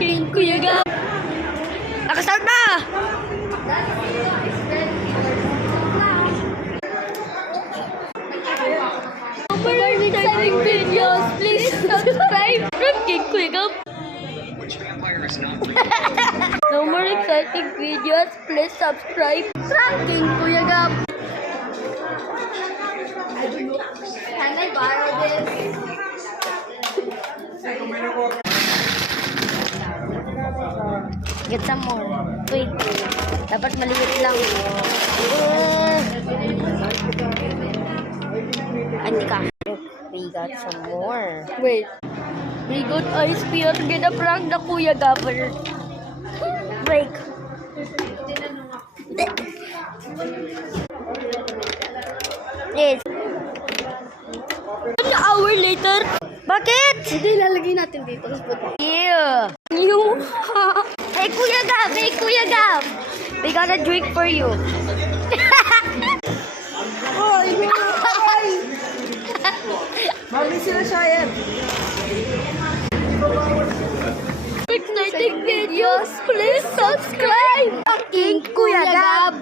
King Kuya Gab. Nakastart na! For more exciting videos, please subscribe from King Kuya Gab. No more exciting videos, please subscribe from King Kuya Gab. Can I borrow this? Get some more. Wait. Dapat maliit lang. Hindi ka. We got some more. Wait. We got ice beer. Get a prank na Kuya Gabber. Break. Yes. 1 hour later. Bakit? Hindi, lalagay natin dito. Yeah. You. Hey, Kuya Gab. Hey, Kuya Gab. We got a drink for you. Oh, mami sila siya yan. Exciting videos, please subscribe. King Kuya Gab.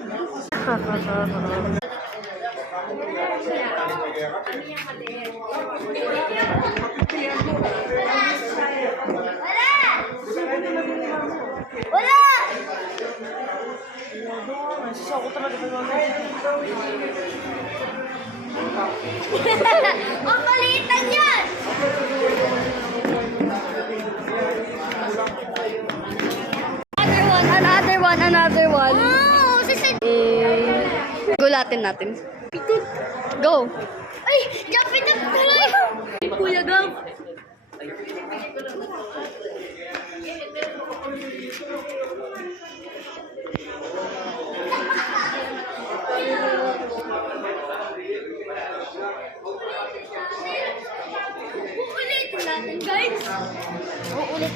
Wala! Ako talaga ba mami? Ang maliitan yan! Another one. Oh, gulatin natin. Go! Ay! Jump in the pool! Kuya Gab! Uulitin natin, guys!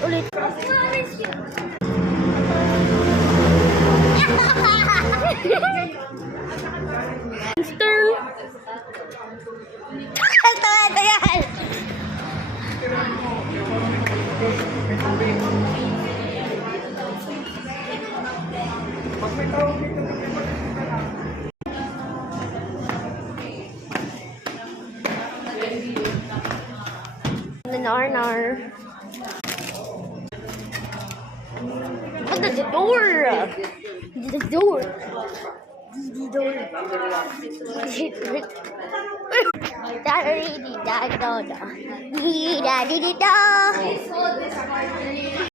Ulit. Monster! Ito yan! Nar. Open the door! The door! Da-da-dee-da-da-da.